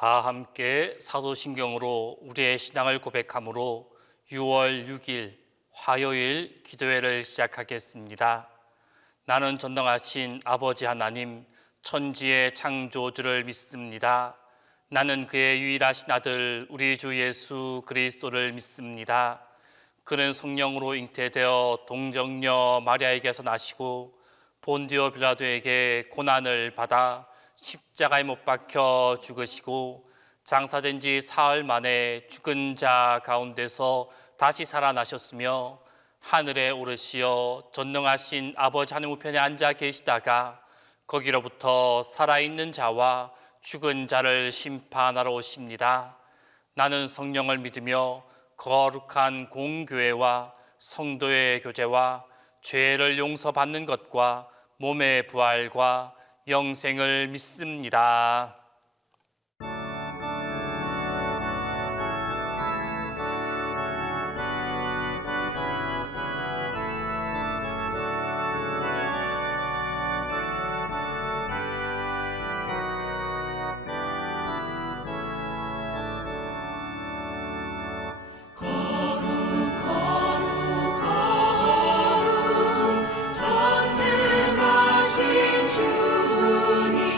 다 함께 사도신경으로 우리의 신앙을 고백함으로 6월 6일 화요일 기도회를 시작하겠습니다. 나는 전능하신 아버지 하나님 천지의 창조주를 믿습니다. 나는 그의 유일하신 아들 우리 주 예수 그리스도를 믿습니다. 그는 성령으로 잉태되어 동정녀 마리아에게서 나시고 본디오 빌라도에게 고난을 받아 십자가에 못 박혀 죽으시고 장사된 지 사흘 만에 죽은 자 가운데서 다시 살아나셨으며 하늘에 오르시어 전능하신 아버지 하늘 우편에 앉아 계시다가 거기로부터 살아있는 자와 죽은 자를 심판하러 오십니다. 나는 성령을 믿으며 거룩한 공교회와 성도의 교제와 죄를 용서받는 것과 몸의 부활과 영생을 믿습니다. 전능하신 주님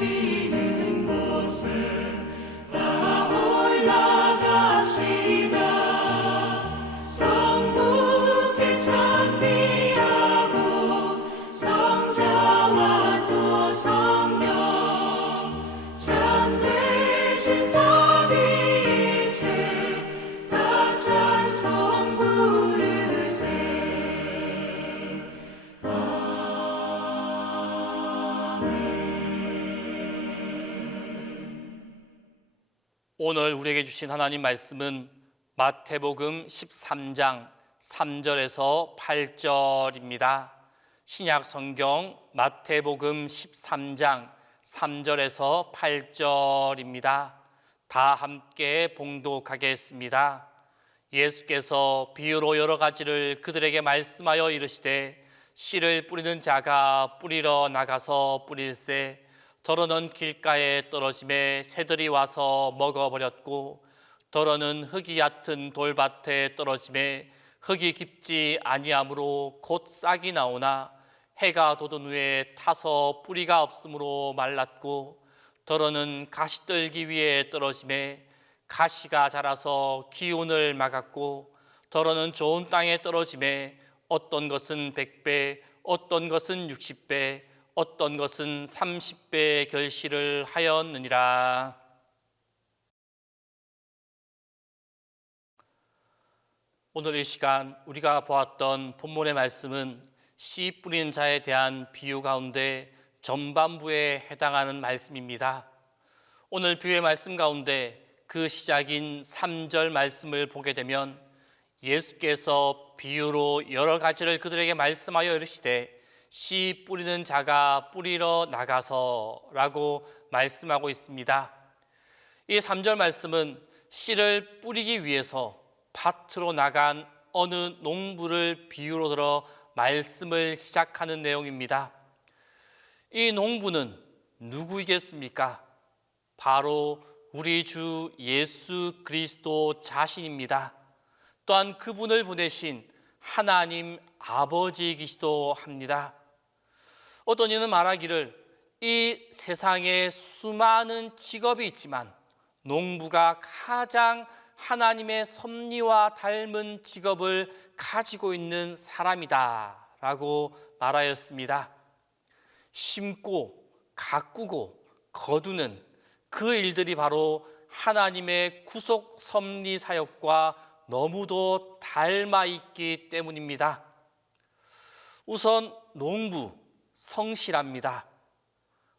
쉬는 곳에 다 올라갑시다. 성부께 찬미하고 성자와 또 성령 참되신 삼위일체 다 찬송 부르세. 오늘 우리에게 주신 하나님 말씀은 마태복음 13장 3절에서 8절입니다. 신약 성경 마태복음 13장 3절에서 8절입니다. 다 함께 봉독하겠습니다. 예수께서 비유로 여러 가지를 그들에게 말씀하여 이르시되 씨를 뿌리는 자가 뿌리러 나가서 뿌릴새 더러는 길가에 떨어짐에 새들이 와서 먹어버렸고 더러는 흙이 얕은 돌밭에 떨어짐에 흙이 깊지 아니하므로 곧 싹이 나오나 해가 돋은 후에 타서 뿌리가 없으므로 말랐고 더러는 가시떨기 위에 떨어짐에 가시가 자라서 기운을 막았고 더러는 좋은 땅에 떨어짐에 어떤 것은 100배 어떤 것은 60배 어떤 것은 30배의 결실을 하였느니라. 오늘 이 시간 우리가 보았던 본문의 말씀은 씨 뿌리는 자에 대한 비유 가운데 전반부에 해당하는 말씀입니다. 오늘 비유의 말씀 가운데 그 시작인 3절 말씀을 보게 되면 예수께서 비유로 여러 가지를 그들에게 말씀하여 이르시되 씨 뿌리는 자가 뿌리러 나가서 라고 말씀하고 있습니다. 이 3절 말씀은 씨를 뿌리기 위해서 밭으로 나간 어느 농부를 비유로 들어 말씀을 시작하는 내용입니다. 이 농부는 누구이겠습니까? 바로 우리 주 예수 그리스도 자신입니다. 또한 그분을 보내신 하나님 아버지이기도 합니다. 어떤 이는 말하기를 이 세상에 수많은 직업이 있지만 농부가 가장 하나님의 섭리와 닮은 직업을 가지고 있는 사람이다 라고 말하였습니다. 심고 가꾸고 거두는 그 일들이 바로 하나님의 구속 섭리 사역과 너무도 닮아 있기 때문입니다. 우선 농부 성실합니다.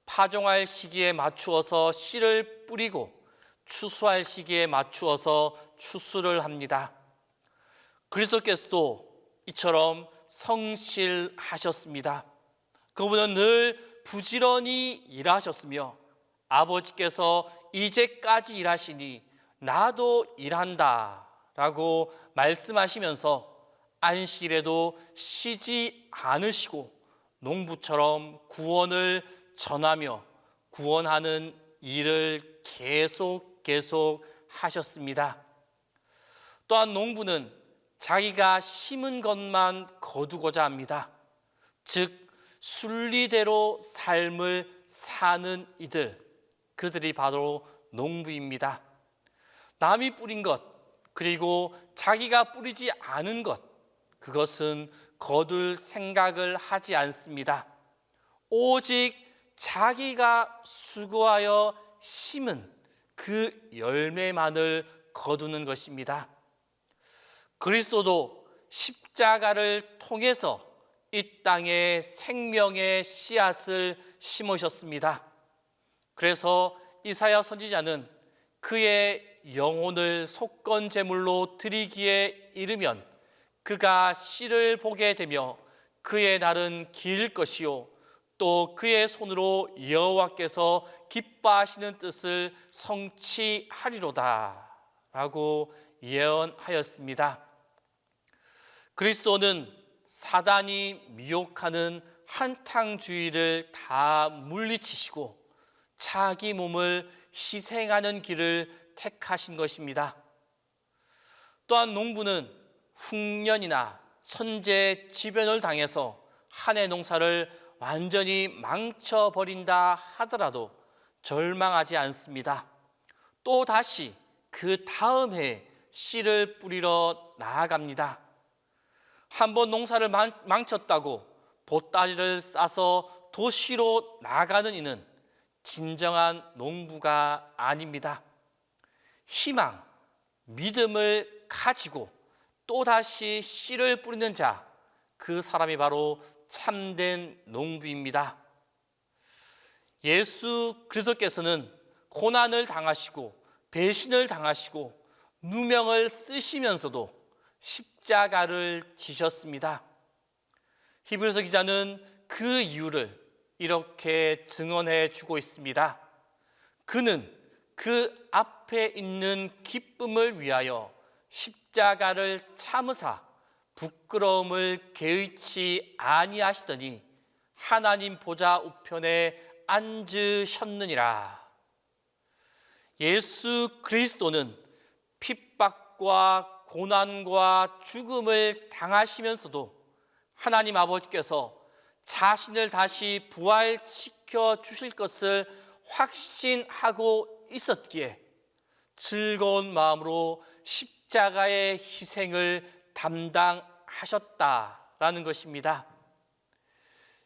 파종할 시기에 맞추어서 씨를 뿌리고 추수할 시기에 맞추어서 추수를 합니다. 그리스도께서도 이처럼 성실하셨습니다. 그분은 늘 부지런히 일하셨으며 아버지께서 이제까지 일하시니 나도 일한다 라고 말씀하시면서 안식일에도 쉬지 않으시고 농부처럼 구원을 전하며 구원하는 일을 계속 하셨습니다. 또한 농부는 자기가 심은 것만 거두고자 합니다. 즉 순리대로 삶을 사는 이들, 그들이 바로 농부입니다. 남이 뿌린 것 그리고 자기가 뿌리지 않은 것, 그것은 거둘 생각을 하지 않습니다. 오직 자기가 수고하여 심은 그 열매만을 거두는 것입니다. 그리스도도 십자가를 통해서 이 땅에 생명의 씨앗을 심으셨습니다. 그래서 이사야 선지자는 그의 영혼을 속건 제물로 드리기에 이르면 그가 씨를 보게 되며 그의 날은 길 것이요 또 그의 손으로 여호와께서 기뻐하시는 뜻을 성취하리로다 라고 예언하였습니다. 그리스도는 사단이 미혹하는 한탕주의를 다 물리치시고 자기 몸을 희생하는 길을 택하신 것입니다. 또한 농부는 흉년이나 천재지변을 당해서 한 해 농사를 완전히 망쳐버린다 하더라도 절망하지 않습니다. 또 다시 그 다음 해에 씨를 뿌리러 나아갑니다. 한번 농사를 망쳤다고 보따리를 싸서 도시로 나가는 이는 진정한 농부가 아닙니다. 희망, 믿음을 가지고 또다시 씨를 뿌리는 자, 그 사람이 바로 참된 농부입니다. 예수 그리스도께서는 고난을 당하시고 배신을 당하시고 누명을 쓰시면서도 십자가를 지셨습니다. 히브리서 기자는 그 이유를 이렇게 증언해 주고 있습니다. 그는 그 앞에 있는 기쁨을 위하여 십자가를 참으사 부끄러움을 개의치 아니하시더니 하나님 보좌 우편에 앉으셨느니라. 예수 그리스도는 핍박과 고난과 죽음을 당하시면서도 하나님 아버지께서 자신을 다시 부활시켜 주실 것을 확신하고 있었기에 즐거운 마음으로 십자가의 희생을 담당하셨다라는 것입니다.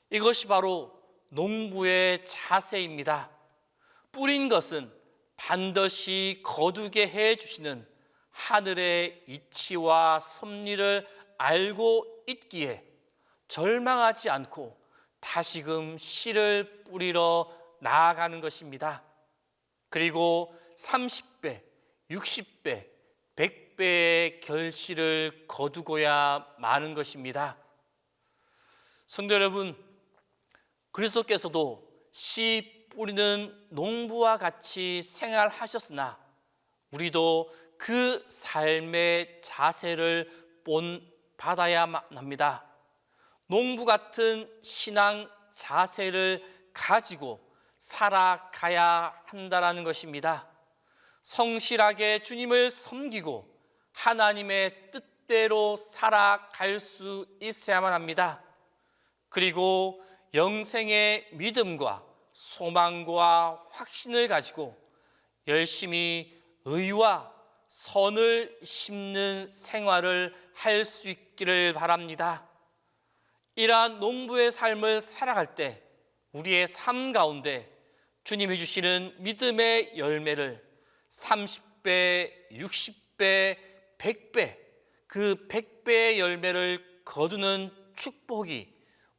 이것이 바로 농부의 자세입니다. 뿌린 것은 반드시 거두게 해 주시는 하늘의 이치와 섭리를 알고 있기에 절망하지 않고 다시금 씨를 뿌리러 나아가는 것입니다. 그리고 30배, 60배, 100배의 결실을 거두고야 마는 것입니다. 성도 여러분, 그리스도께서도 씨 뿌리는 농부와 같이 생활하셨으나 우리도 그 삶의 자세를 본받아야 합니다. 농부 같은 신앙 자세를 가지고 살아가야 한다는 것입니다. 성실하게 주님을 섬기고 하나님의 뜻대로 살아갈 수 있어야만 합니다. 그리고 영생의 믿음과 소망과 확신을 가지고 열심히 의와 선을 심는 생활을 할 수 있기를 바랍니다. 이러한 농부의 삶을 살아갈 때 우리의 삶 가운데 주님이 주시는 믿음의 열매를 30배, 60배, 100배, 그 100배의 열매를 거두는 축복이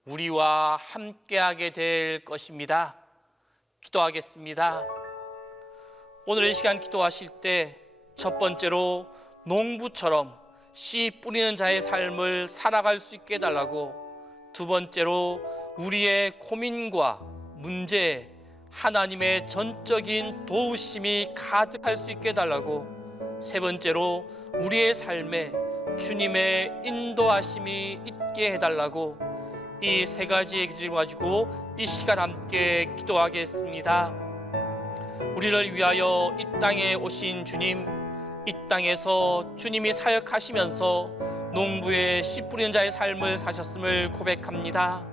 우리와 함께하게 될 것입니다. 기도하겠습니다. 오늘 이 시간 기도하실 때 첫 번째로 농부처럼 씨 뿌리는 자의 삶을 살아갈 수 있게 해달라고, 두 번째로 우리의 고민과 문제에 하나님의 전적인 도우심이 가득할 수 있게 해달라고, 세 번째로 우리의 삶에 주님의 인도하심이 있게 해달라고, 이 세 가지의 기도를 가지고 이 시간 함께 기도하겠습니다. 우리를 위하여 이 땅에 오신 주님, 이 땅에서 주님이 사역하시면서 농부의 씨 뿌리는 자의 삶을 사셨음을 고백합니다.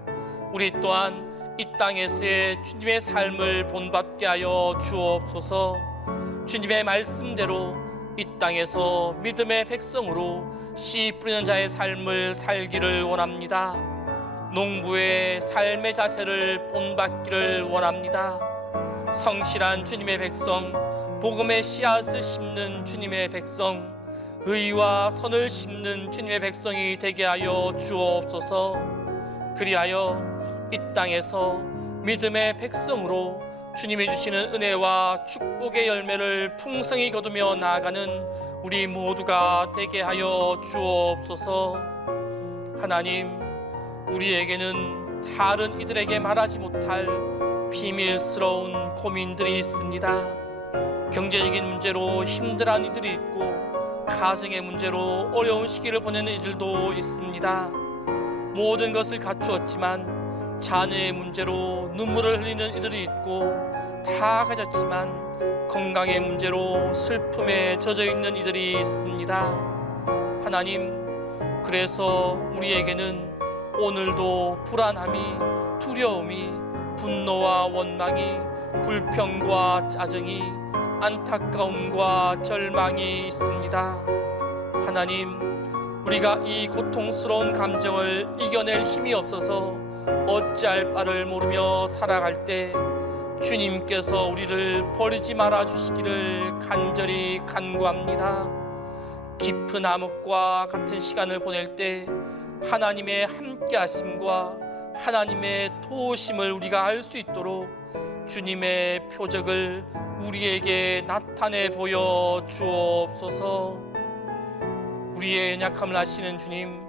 우리 또한 이 땅에서의 주님의 삶을 본받게 하여 주옵소서. 주님의 말씀대로 이 땅에서 믿음의 백성으로 씨 뿌리는 자의 삶을 살기를 원합니다. 농부의 삶의 자세를 본받기를 원합니다. 성실한 주님의 백성, 복음의 씨앗을 심는 주님의 백성, 의와 선을 심는 주님의 백성이 되게 하여 주옵소서. 그리하여 이 땅에서 믿음의 백성으로 주님이 주시는 은혜와 축복의 열매를 풍성히 거두며 나아가는 우리 모두가 되게 하여 주옵소서. 하나님, 우리에게는 다른 이들에게 말하지 못할 비밀스러운 고민들이 있습니다. 경제적인 문제로 힘들어하는 이들이 있고, 가정의 문제로 어려운 시기를 보내는 이들도 있습니다. 모든 것을 갖추었지만 자녀의 문제로 눈물을 흘리는 이들이 있고, 다 가졌지만 건강의 문제로 슬픔에 젖어 있는 이들이 있습니다. 하나님, 그래서 우리에게는 오늘도 불안함이, 두려움이, 분노와 원망이, 불평과 짜증이, 안타까움과 절망이 있습니다. 하나님, 우리가 이 고통스러운 감정을 이겨낼 힘이 없어서 어찌할 바를 모르며 살아갈 때 주님께서 우리를 버리지 말아 주시기를 간절히 간구합니다. 깊은 암흑과 같은 시간을 보낼 때 하나님의 함께하심과 하나님의 도우심을 우리가 알 수 있도록 주님의 표적을 우리에게 나타내 보여 주옵소서. 우리의 연약함을 아시는 주님,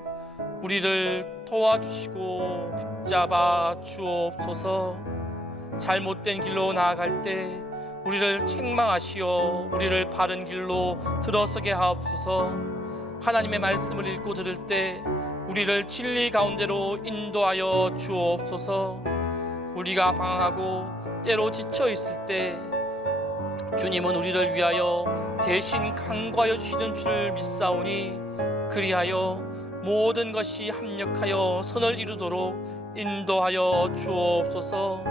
우리를 도와주시고 붙잡아 주옵소서. 잘못된 길로 나아갈 때 우리를 책망하시어 우리를 바른 길로 들어서게 하옵소서. 하나님의 말씀을 읽고 들을 때 우리를 진리 가운데로 인도하여 주옵소서. 우리가 방황하고 때로 지쳐 있을 때 주님은 우리를 위하여 대신 간구하여 주시는 줄 믿사오니, 그리하여 모든 것이 합력하여 선을 이루도록 인도하여 주옵소서.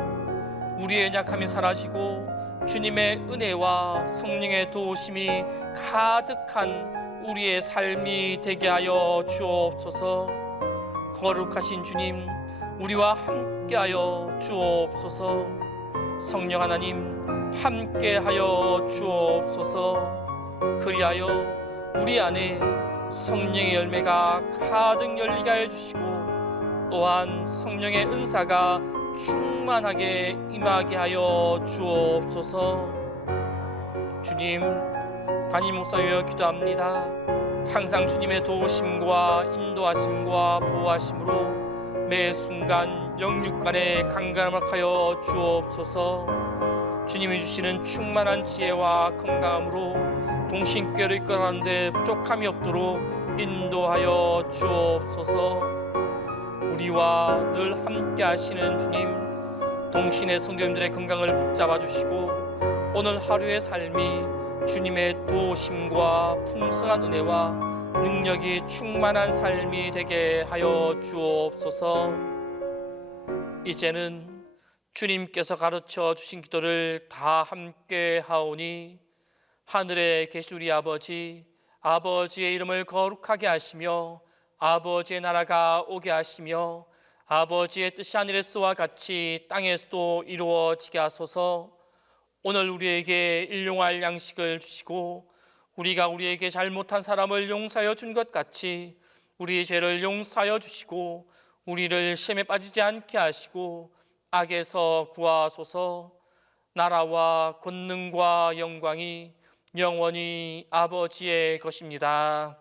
우리의 연약함이 사라지고 주님의 은혜와 성령의 도우심이 가득한 우리의 삶이 되게 하여 주옵소서. 거룩하신 주님, 우리와 함께하여 주옵소서. 성령 하나님, 함께하여 주옵소서. 그리하여 우리 안에 성령의 열매가 가득 열리게 하여 주시고, 또한 성령의 은사가 충만하게 임하게 하여 주옵소서. 주님, 담임 목사여 기도합니다. 항상 주님의 도우심과 인도하심과 보호하심으로 매 순간 영육간에 강건함을 하여 주옵소서. 주님이 주시는 충만한 지혜와 건강함으로 동신교회를 이끌어가는데 부족함이 없도록 인도하여 주옵소서. 우리와 늘 함께 하시는 주님, 동신의 성도님들의 건강을 붙잡아 주시고 오늘 하루의 삶이 주님의 도우심과 풍성한 은혜와 능력이 충만한 삶이 되게 하여 주옵소서. 이제는 주님께서 가르쳐 주신 기도를 다 함께 하오니, 하늘에 계신 우리 아버지, 아버지의 이름을 거룩하게 하시며 아버지의 나라가 오게 하시며 아버지의 뜻이 하늘에서와 같이 땅에서도 이루어지게 하소서. 오늘 우리에게 일용할 양식을 주시고 우리가 우리에게 잘못한 사람을 용서하여 준 것 같이 우리의 죄를 용서하여 주시고 우리를 시험에 빠지지 않게 하시고 악에서 구하소서. 나라와 권능과 영광이 영원히 아버지의 것입니다.